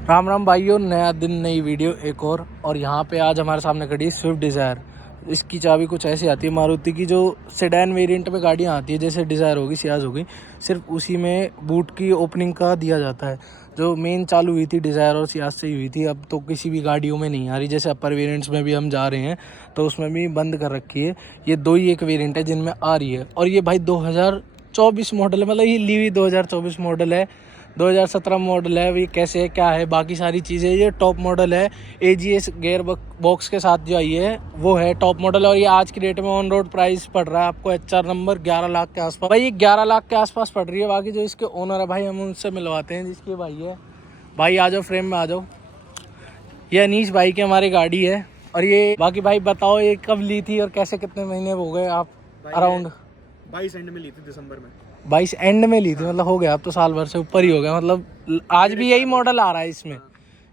राम राम भाइयों, नया दिन नई वीडियो एक और यहाँ पे आज हमारे सामने खड़ी है स्विफ्ट डिज़ायर। इसकी चाबी कुछ ऐसी आती है, मारुति की जो सेडान वेरिएंट में गाड़ियाँ आती है जैसे डिज़ायर होगी, सियाज होगी, सिर्फ उसी में बूट की ओपनिंग का दिया जाता है। जो मेन चालू हुई थी डिज़ायर और सियाज से ही हुई थी, अब तो किसी भी गाड़ियों में नहीं आ रही। जैसे अपर वेरिएंट्स में भी हम जा रहे हैं तो उसमें भी बंद कर रखी है। ये दो ही एक वेरिएंट है जिनमें आ रही है, और ये भाई 2024 मॉडल है, मतलब ये ली 2024 मॉडल है, 2017 मॉडल है। ये कैसे है, क्या है, बाकी सारी चीज़ें, ये टॉप मॉडल है। AGS गेयर बॉक्स के साथ जो आई है वो है टॉप मॉडल, और ये आज की डेट में ऑन रोड प्राइस पड़ रहा है आपको HR नंबर 11 लाख के आसपास। भाई ये 11 लाख के आसपास पड़ रही है। बाकी जो इसके ओनर है भाई, हम उनसे मिलवाते हैं। जिसके भाई है, भाई आ जाओ, फ्रेम में आ जाओ। ये अनीश भाई की हमारी गाड़ी है। और ये बाकी भाई बताओ, ये कब ली थी और कैसे, कितने महीने हो गए आप? अराउंड 22 एंड में ली थी, दिसंबर में 22 एंड में ली थी। मतलब हो गया अब तो साल भर से ऊपर ही हो गया। मतलब आज भी यही मॉडल आ रहा है इसमें,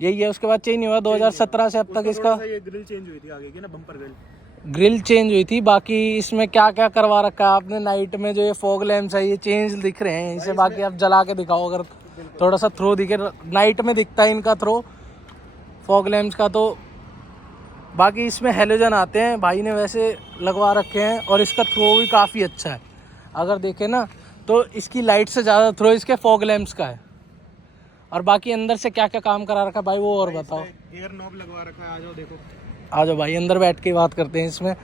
यही है। उसके बाद चेंज नहीं हुआ 2017 से अब तक। इसका ये ग्रिल चेंज हुई थी आगे की ना, बम्पर ग्रिल चेंज हुई थी। बाकी इसमें क्या क्या करवा रखा है आपने? नाइट में जो ये फॉग लैंप्स है ये चेंज दिख रहे हैं इसे। बाकी आप जला के दिखाओ, अगर थोड़ा सा थ्रो दिखे। नाइट में दिखता है इनका थ्रो फॉग लैंप्स का। तो बाकी इसमें हेलोजन आते हैं, भाई ने वैसे लगवा रखे हैं, और इसका थ्रो भी काफ़ी अच्छा है। अगर देखें ना तो इसकी लाइट से ज़्यादा थ्रो इसके फॉग लैंप्स का है। और बाकी अंदर से क्या क्या काम करा रखा है भाई, वो और बताओ। एयर नॉब लगवा रखा है, आ जाओ देखो। आ जाओ भाई, अंदर बैठ के बात करते हैं इसमें।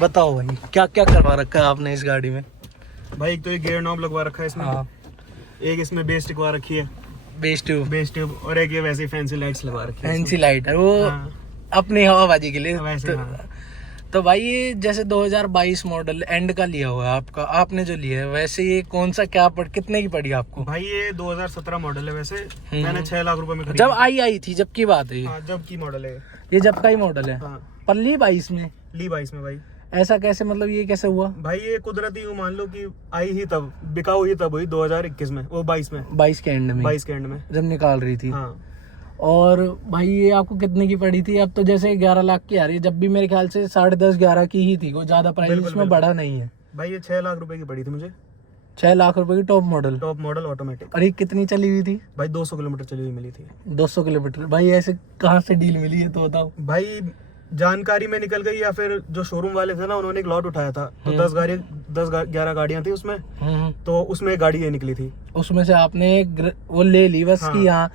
बताओ भाई, क्या क्या करवा रखा है आपने इस गाड़ी में? भाई एक तो ये गियर नॉब लगवा रखा है इसमें। हाँ, एक इसमें बेस टिकवा रखी है, बेस ट्यूब। और एक ये वैसे फैंसी लाइट्स लगवा रखी है। फैंसी लाइट है वो, हाँ। अपनी हवाबाजी के लिए वैसे हाँ। तो भाई ये जैसे 2022 मॉडल एंड का लिया हुआ है आपका, आपने जो लिया है, वैसे ये कौन सा क्या कितने की पड़ी आपको? भाई ये 2017 मॉडल है वैसे। मैंने 6 लाख रुपए में खरीदी। जब आई थी, जब की बात है ये? हाँ, जब की मॉडल है ये जब का ही मॉडल है। हाँ। पर ली 22 में? ली 22 में भाई। ऐसा कैसे, मतलब ये कैसे हुआ? भाई ये कुदरती यूं मान लो कि आई ही तब, बिकाऊ ही तब हुई 2021 में, वो 22 में, 22 के एंड में, 22 के एंड में जब निकाल रही थी। हाँ। और भाई ये आपको कितने की पड़ी थी? अब तो जैसे 11 लाख की आ रही है, जब भी मेरे ख्याल से 10.5-11 की ही थी, कोई ज्यादा प्राइस इसमें बढ़ा नहीं है। भाई ये 6 लाख रुपए की पड़ी थी मुझे। 6 लाख रुपए की टॉप मॉडल ऑटोमेटिक। और ये कितनी चली हुई थी? भाई 200 किलोमीटर चली हुई मिली थी। 200 किलोमीटर? भाई ऐसे कहाँ से डील मिली है तो बताओ। भाई जानकारी में निकल गई, या फिर जो शोरूम वाले थे ना, उन्होंने एक लॉट उठाया था, तो 10-11 गाड़ियां थी उसमें। तो उसमें एक गाड़ी ये निकली थी। उसमें से आपने वो ले ली बस। हाँ। कि यहाँ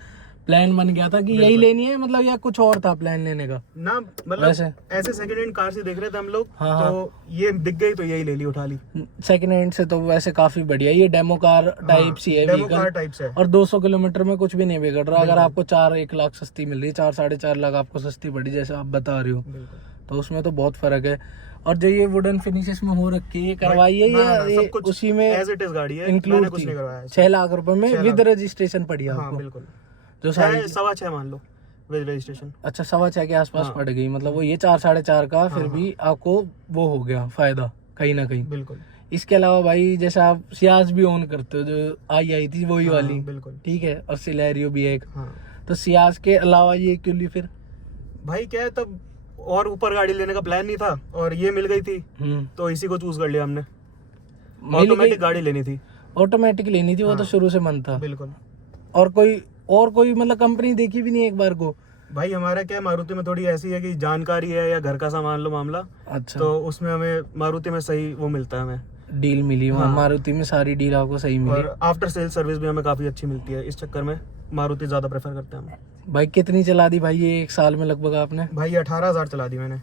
प्लान बन गया था कि यही लेनी है, मतलब, या कुछ और था प्लान लेने का? ना मतलब ऐसे सेकंड हैंड कार से देख रहे थे हम लोग। हाँ, तो ये दिख गई तो यही ले ली, उठा ली। सेकंड हैंड से तो वैसे काफी बढ़िया, ये डेमो कार टाइप सी है, डेमो कार टाइप से। और 200 किलोमीटर में कुछ भी नहीं बिगड़ रहा। अगर आपको 4-1 लाख सस्ती मिल रही है, 4-4.5 लाख आपको सस्ती पड़ी जैसे आप बता रहे हो, तो उसमें तो बहुत फर्क है। और जो ये वुडन फिनिशेस में हो रखी है, करवाई है ये उसी में एज इट इज गाड़ी है, इंक्लूड कुछ नहीं करवाया। 6 लाख रुपए में विद रजिस्ट्रेशन पड़ी आपको? हाँ बिल्कुल, जो सारी 6.25 मान लो विद रजिस्ट्रेशन। अच्छा, 6.25 के आसपास पड़ गई। मतलब वो ये 4-4.5 का, फिर भी आपको वो हो गया फायदा कहीं ना कहीं। बिल्कुल। इसके अलावा भाई जैसे आप सियाज भी ओन करते हो, जो आई थी वही वाली, बिल्कुल ठीक है, और सिलेरियो भी एक। हाँ। तो सियाज के अलावा ये क्यों ली फिर? भाई क्या है, तब और ऊपर गाड़ी लेने का प्लान नहीं था, और ये मिल गई थी तो इसी को चूज कर लिया हमने। ऑटोमेटिक गाड़ी लेनी थी। ऑटोमेटिक लेनी थी, वो तो शुरू से मन था। बिल्कुल। और कोई मतलब कंपनी देखी भी नहीं एक बार को? भाई हमारा क्या है, मारुति में थोड़ी ऐसी है कि जानकारी है या घर का सामान लो मामला। अच्छा, तो उसमें हमें मारुति में सही वो मिलता है, हमें डील मिली। हाँ। मारुति में सारी डील आपको सही मिली, और आफ्टर सेल सर्विस भी हमें काफी अच्छी मिलती है। इस चक्कर में मारुति ज्यादा प्रेफर करते हैं हम। भाई कितनी चला दी भाई ये एक साल में लगभग आपने? भाई 18,000 चला दी मैंने।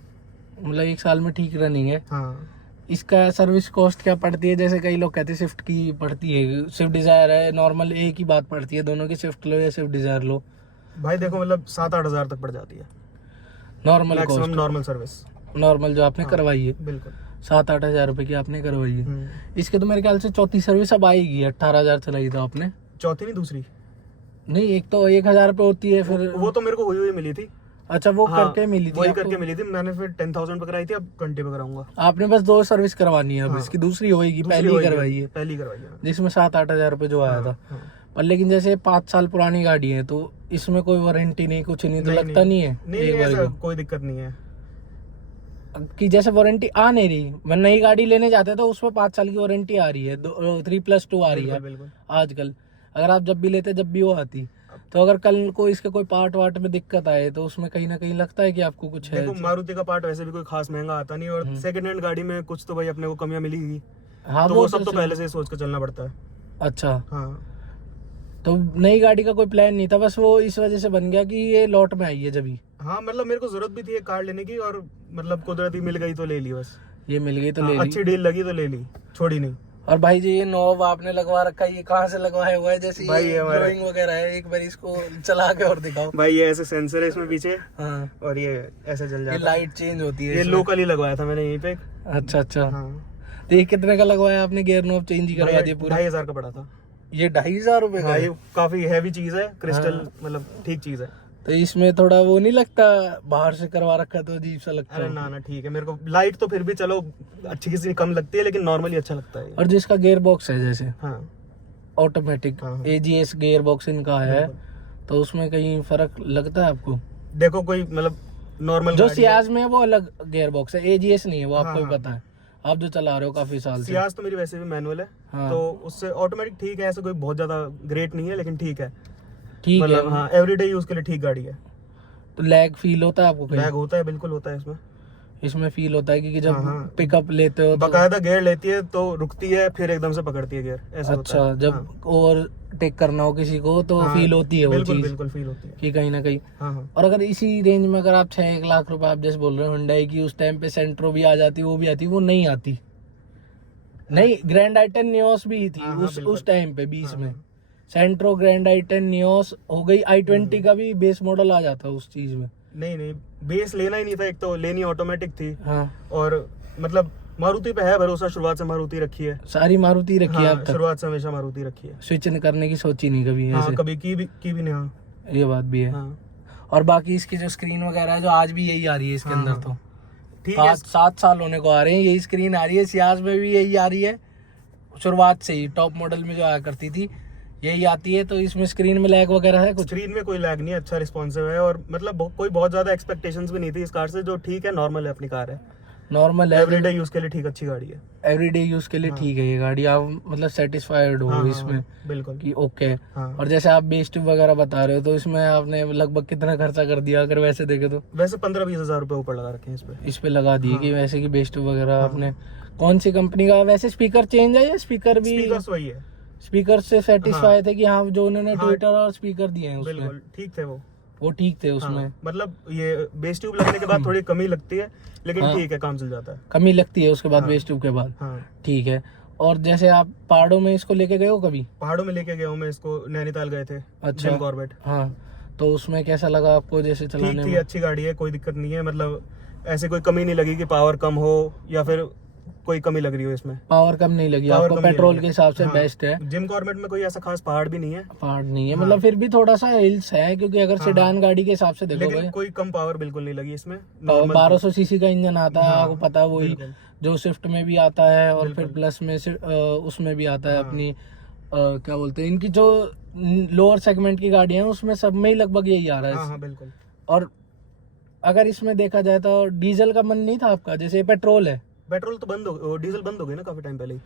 मतलब एक साल में ठीक रनिंग है। हाँ। इसका सर्विस कॉस्ट क्या पड़ती है? जैसे कई लोग कहते हैं स्विफ्ट की पड़ती है, स्विफ्ट डिजायर है नॉर्मल, एक ही बात पड़ती है दोनों की, स्विफ्ट लो या स्विफ्ट डिजायर लो। भाई देखो मतलब 7-8 हजार तक पड़ जाती है normal cost, normal service, normal जो आपने करवाई है। बिल्कुल 7-8 हजार रुपए की आपने करवाई है। इसके तो मेरे ख्याल से चौथी सर्विस अब आएगी। 18,000 चलाई था आपने? चौथी नहीं, दूसरी नहीं, एक तो 1,000 पे होती है, फिर वो तो मेरे को हुई मिली थी। अच्छा, वो करके मिली थी? वही करके मिली थी मैंने, फिर 10,000 पे कराई थी, अब 20 पे कराऊंगा। आपने बस 2 सर्विस करवानी है अब। इसकी दूसरी होएगी, पहली करवाई है, पहली करवाई है जिसमें 7-8 हजार रुपए जो आया था। पर लेकिन जैसे 5 साल पुरानी गाड़ी है तो इसमें कोई वारंटी नहीं, कुछ नहीं, तो लगता नहीं है नहीं, ऐसा कोई दिक्कत नहीं है। कि जैसे वारंटी आ नहीं रही, मैं नई गाड़ी लेने जाते तो उसमें 5 साल की वारंटी आ रही है, 3+2 आ रही है बिल्कुल। आजकल। अगर आप जब भी लेते जब भी वो आती, तो अगर कल को इसके कोई पार्ट वार्ट में दिक्कत आए तो उसमें कहीं ना कहीं लगता है कि आपको कुछ है। देखो मारुति का पार्ट वैसे भी कोई खास महंगा आता नहीं, और सेकंड हैंड गाड़ी में कुछ तो भाई अपने को कमियां मिलेगी। हाँ, तो वो सब तो पहले से ही सोच के चलना पड़ता है। अच्छा, हाँ तो नई गाड़ी का कोई प्लान नहीं था, बस वो इस वजह से बन गया कि ये लॉट में आई है जब ही। हाँ, मतलब मेरे को जरूरत भी थी एक कार लेने की, और मतलब कुदरती मिल गई तो ले ली बस। ये मिल गई तो ले ली। अच्छी डील लगी तो ले ली, छोड़ी नहीं। और भाई जी ये नॉब आपने लगवा रखा है, ये कहाँ से लगवाया हुआ है? जैसे भाई ये ड्राइंग वगैरह है, एक बार इसको चला के और दिखाओ। भाई ये ऐसे सेंसर है इसमें पीछे, हाँ, और ये ऐसे जल जाता ये है। लाइट चेंज होती है ये इसमें। लोकल ही लगवाया था मैंने यहीं पे। अच्छा अच्छा। हाँ, तो ये कितने का लगवाया आपने? गियर नॉब चेंज ही करवा दिया पूरा? 2,500 का पड़ा था। ये 2,500 रुपए का हाँ, है? ये काफी हैवी चीज है, क्रिस्टल हाँ। मतलब ठीक चीज है। तो इसमें थोड़ा वो नहीं लगता, बाहर से करवा रखा तो अजीब सा लगता अरे है? ना ठीक है, मेरे को लाइट तो फिर भी चलो अच्छी किसी कम लगती है, लेकिन नॉर्मली अच्छा लगता है ये। और जिसका गियर बॉक्स है जैसे हाँ ऑटोमेटिक हाँ। AGS गियर बॉक्स इनका है, बिल्कुल। तो उसमें कहीं फर्क लगता है आपको? देखो कोई मतलब नॉर्मल जो सियाज में है वो अलग गियर बॉक्स है, AGS नहीं है वो, आपको हाँ, भी पता है, आप जो चला रहे हो काफी साल से। सियाज तो मेरी वैसे भी मैनुअल है। हाँ। तो उससे ऑटोमेटिक ठीक है, ऐसा कोई बहुत ज्यादा ग्रेट नहीं है, लेकिन ठीक है। ठीक है। मतलब हाँ, एवरीडे यूज के लिए ठीक गाड़ी है। तो लैग फील होता है आपको कहीं? लैग होता है, बिल्कुल होता है इसमें। इसमें फील होता है कि जब हाँ, हाँ। पिकअप लेते हो तो? बकायदा गियर लेती है तो रुकती है, फिर एकदम से पकड़ती है गियर, ऐसा होता अच्छा, है। जब हाँ। और टेक करना हो किसी को तो हाँ, फील होती है वो बिल्कुल चीज, बिल्कुल फील होती है। कि कहीं ना कहीं। हाँ हाँ और अगर इसी रेंज में अगर आप 6-1 लाख रुपए आप जैसे बोल रहे हो हुंडई की, उस टाइम पे सेंट्रो भी आ जाती, वो भी आती, वो नहीं आती। नहीं, ग्रैंड आइटन नियोस भी थी हाँ, हाँ, बिल्कुल। उस टाइम पे 20 हाँ, में। हाँ। सेंट्रो, ग्रैंड आइटन, नियोस हो गई, i20 का भी बेस मॉडल आ जाता उस चीज में। नहीं, बेस लेना ही नहीं था, एक तो लेनी ऑटोमेटिक थी। हाँ, और मतलब मारुति पे है भरोसा, शुरुआत से मारुति रखी है। सारी मारुति रखी है हाँ, अब तक? शुरुआत से हमेशा मारुति रखी है। स्विच करने की सोची नहीं कभी हाँ, ऐसे? कभी की भी नहीं। हाँ ये बात भी है। हाँ और बाकी इसकी जो स्क्रीन वगैरह है, जो आज भी यही आ रही है इसके हाँ, अंदर, हाँ। तो ठीक है। 7 साल होने को आ रहे हैं, यही स्क्रीन आ रही है। सियाज में भी यही आ रही है, शुरुआत से ही टॉप मॉडल में जो आया करती थी यही आती है। तो इसमें स्क्रीन में लैग वगैरह है कुछ? स्क्रीन में कोई लैग नहीं है, अच्छा रिस्पॉन्सिव है, और मतलब कोई बहुत ज्यादा एक्सपेक्टेशंस भी नहीं थी इस कार से। जो ठीक है, नॉर्मल है, अपनी कार है, नॉर्मल है, एवरीडे यूज के लिए ठीक अच्छी गाड़ी है। एवरीडे यूज के लिए हाँ। ठीक है ये गाड़ी, आप मतलब सेटिस्फाइड हो हाँ, इसमें बिल्कुल। कि ओके? हाँ। और जैसे आप बेस ट्यूब वगैरह बता रहे हो, तो इसमें आपने लगभग कितना खर्चा कर दिया अगर वैसे देखे तो? वैसे 15-20 हजार रुपए ऊपर लगा रखे हैं इस पे लगा दिए हाँ। कि वैसे कि बेस ट्यूब वगैरह हाँ। आपने कौन सी कंपनी का? वैसे स्पीकर चेंज है या स्पीकर भी? स्पीकर्स वही है। स्पीकर से सेटिस्फाई थे कि हाँ, जो उन्होंने हाँ। ट्विटर और स्पीकर दिए हैं उसमें बिल्कुल ठीक थे वो ठीक थे उसमें? हाँ, मतलब ये बेस ट्यूब लगने के बाद थोड़ी कमी लगती है, लेकिन हाँ। ठीक है, काम चल जाता है। कमी लगती है उसके बाद हाँ। बेस ट्यूब के बाद? हाँ, ठीक है। और जैसे आप पहाड़ों में इसको लेके गए हो कभी? पहाड़ों में लेके गया हूँ मैं इसको, नैनीताल गए थे। अच्छा। Jim Corbett. हाँ, तो उसमें कैसा लगा आपको जैसे चलाने ठीक थी, में? अच्छी गाड़ी है, कोई दिक्कत नहीं है। मतलब ऐसे कोई कमी नहीं लगी कि पावर कम हो या फिर कोई कमी लग रही हो इसमें। पावर कम नहीं लगी पावर आपको? कम नहीं पेट्रोल लगी। के हिसाब से हाँ, बेस्ट है? जिम कॉर्बेट में कोई ऐसा खास पहाड़ भी नहीं है। पहाड़ नहीं है हाँ। मतलब, फिर भी थोड़ा सा हिल्स है, क्योंकि अगर हाँ, सेडान गाड़ी के हिसाब से लेकिन देखोगे, कोई कम पावर बिल्कुल नहीं लगी इसमें। नॉर्मल 1200 सीसी का इंजन आता है, हाँ, आपको पता है, वही बिल्कुल। जो स्विफ्ट में भी आता है, और फिर बिल्कुल। प्लस में से उसमें भी आता है हाँ। अपनी क्या बोलते हैं, इनकी जो लोअर सेगमेंट की गाड़ियां हैं उसमें सब में ही लगभग यही आ रहा हाँ है। हाँ बिल्कुल। और अगर इसमें देखा जाए तो डीजल का मन नहीं था आपका? जैसे पेट्रोल है, पेट्रोल तो बंद हो, डीजल बंद हो गई ना काफी टाइम पहले ही।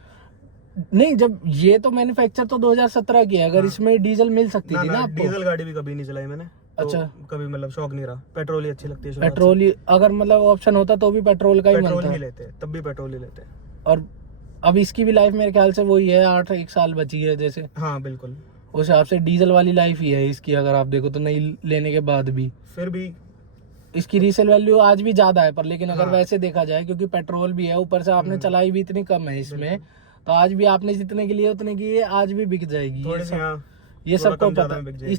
नहीं, जब ये तो मैन्युफैक्चर तो 2017 की है, अगर हाँ। इसमें डीजल मिल सकती थी ना आपको? डीजल गाड़ी भी कभी नहीं चलाई मैंने। तो अच्छा। कभी मतलब शौक नहीं रहा, पेट्रोल ही अच्छी लगती है शुरुआत से। पेट्रोल ही अगर मतलब ऑप्शन होता तो भी पेट्रोल का ही मन पेट्रोल था? ही लेते हैं, तब भी पेट्रोल ही लेते हैं। और अब इसकी भी लाइफ मेरे ख्याल से वही है, 8-1 साल बची है जैसे, हाँ बिल्कुल। उस हिसाब से डीजल वाली लाइफ ही है इसकी, अगर आप देखो तो नई लेने के बाद भी फिर भी इसकी रीसेल वैल्यू आज भी ज्यादा है, पर लेकिन अगर हाँ। वैसे देखा जाए, क्योंकि पेट्रोल भी है, ऊपर से आपने चलाई भी इतनी कम है इसमें, तो आज भी आपने जितने के लिए उतने की ये आज भी बिक जाएगी। थोड़ी सी हाँ, ये थोड़ा सबको कम ज्यादा पता, में बिक जाएगी।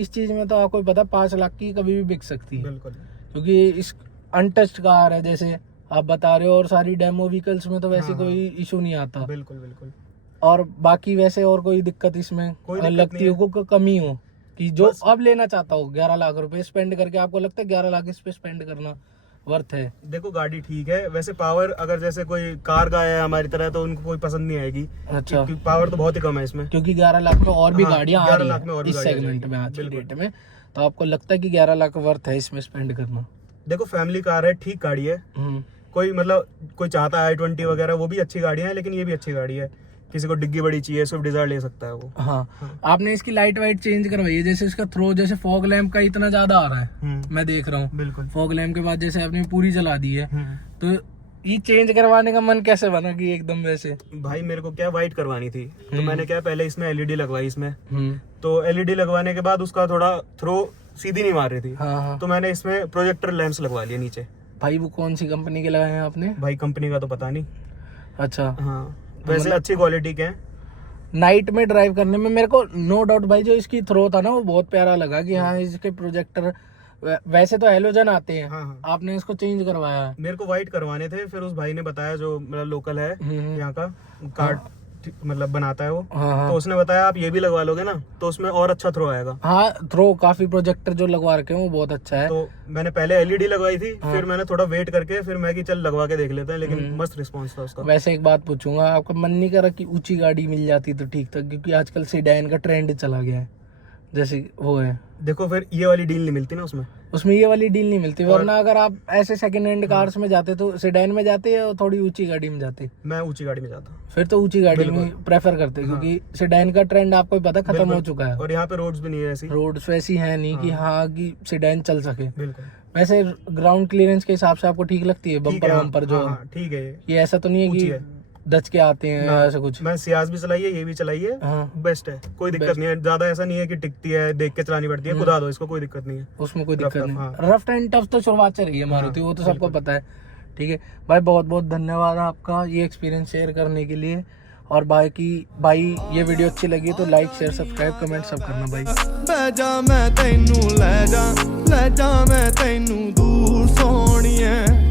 इस चीज में तो आपको पता 5 लाख की कभी भी बिक सकती है, बिल्कुल। क्योंकि इस अनटच्ड कार है जैसे आप बता रहे हो, और सारी डेमो व्हीकल्स में तो वैसे हाँ, कोई इशू नहीं आता। बिल्कुल बिल्कुल। और बाकी वैसे और कोई दिक्कत इसमें कोई दिक्कत लगती नहीं हो, कोई कमी हो कि जो बस- अब लेना चाहता हो 11 लाख रुपए स्पेंड करके, आपको लगता है 11 लाख इस पे स्पेंड करना वर्थ है? देखो गाड़ी ठीक है, वैसे पावर अगर जैसे कोई कार का है हमारी तरह तो उनको कोई पसंद नहीं आएगी। अच्छा, क्योंकि पावर तो बहुत ही कम है इसमें। क्योंकि 11 लाख में और भी हाँ, गाड़ियां आ 11 रही लाख में और है भी इस गाड़ियां सेगमेंट जाएगी। में आज की बिल्कुल। डेट में, तो आपको लगता है कि 11 लाख वर्थ है इसमें स्पेंड करना? देखो फैमिली कार है, ठीक गाड़ी है, कोई मतलब कोई चाहता है i20 वगैरह, वो भी अच्छी गाड़ियां हैं, लेकिन ये भी अच्छी गाड़ी है। किसी को डिग्गी बड़ी चाहिए, स्विफ्ट डिजायर ले सकता है वो। हाँ, आपने इसकी लाइट वाइट चेंज करवाई है, जैसे इसका थ्रो जैसे फॉग लैम्प का इतना ज्यादा आ रहा है, मैं देख रहा हूँ। बिल्कुल। फॉग लैम्प के बाद जैसे आपने पूरी जला दी है, तो ये चेंज करवाने का मन कैसे बना कि एकदम वैसे? भाई मेरे को क्या वाइट करवानी थी, तो मैंने क्या पहले इसमें एलईडी लगवाई इसमें, तो एलईडी लगवाने के बाद उसका थोड़ा थ्रो सीधी नहीं मार रही थी, तो मैंने इसमें प्रोजेक्टर लैंप्स लगवा लिए नीचे। भाई वो कौन सी कंपनी के लगाए हैं आपने? भाई कंपनी का तो पता नहीं। अच्छा। हाँ, वैसे अच्छी क्वालिटी के हैं। नाइट में ड्राइव करने में मेरे को नो डाउट भाई जो इसकी थ्रो था ना वो बहुत प्यारा लगा कि हाँ इसके प्रोजेक्टर वैसे तो हेलोजन आते हैं। हाँ। आपने इसको चेंज करवाया है। मेरे को वाइट करवाने थे, फिर उस भाई ने बताया जो मेरा लोकल है यहाँ का, कार्ड मतलब बनाता है वो, तो उसने बताया आप ये भी लगवा लोगे ना तो उसमें और अच्छा थ्रो आएगा। हाँ, थ्रो काफी प्रोजेक्टर जो लगवा रखे हैं वो बहुत अच्छा है। तो मैंने पहले एलईडी लगवाई थी, फिर मैंने थोड़ा वेट करके फिर मैं कि चल लगवा के देख लेते हैं, लेकिन मस्त रिस्पॉन्स था उसका। वैसे एक बात पूछूंगा, आपका मन नहीं करा कि ऊंची गाड़ी मिल जाती तो ठीक था, क्योंकि आजकल सेडान का ट्रेंड चला गया है जैसे वो है। देखो फिर ये वाली डील नहीं मिलती ना उसमें ये वाली डील नहीं मिलती, वरना अगर आप ऐसे सेकंड हैंड कार्स में जाते तो सेडान में जाते या थोड़ी ऊंची गाड़ी में जाते? मैं ऊंची गाड़ी में जाता, फिर तो ऊंची गाड़ी में प्रेफर करते, क्योंकि सेडान का ट्रेंड आपको पता खत्म हो चुका है, और यहाँ पे रोड्स भी नहीं है ऐसी, रोड्स वैसी है नहीं कि हाँ कि सेडान चल सके। बिल्कुल। वैसे ग्राउंड क्लियरेंस के हिसाब से आपको ठीक लगती है? बम्पर वम्पर जो ठीक है, ये ऐसा तो नहीं है कि दच के आते हैं ऐसा कुछ? मैं सियाज भी चलाई है, ये भी चलाई है। बेस्ट है, कोई दिक्कत नहीं है, ज्यादा ऐसा नहीं है कि टिकती है, देख के चलानी पड़ती है, खुदा दो इसको, कोई दिक्कत नहीं है उसमें, कोई दिक्कत नहीं। रफ एंड टफ तो शुरुआत से रही है मारुति, वो तो सबको पता है। ठीक है भाई, बहुत बहुत धन्यवाद आपका ये एक्सपीरियंस शेयर करने के लिए। और भाई ये वीडियो अच्छी लगी तो लाइक शेयर सब्सक्राइब कमेंट सब करना भाई। मैं तैनू ले जा मैं तैनू दूर सोनिए।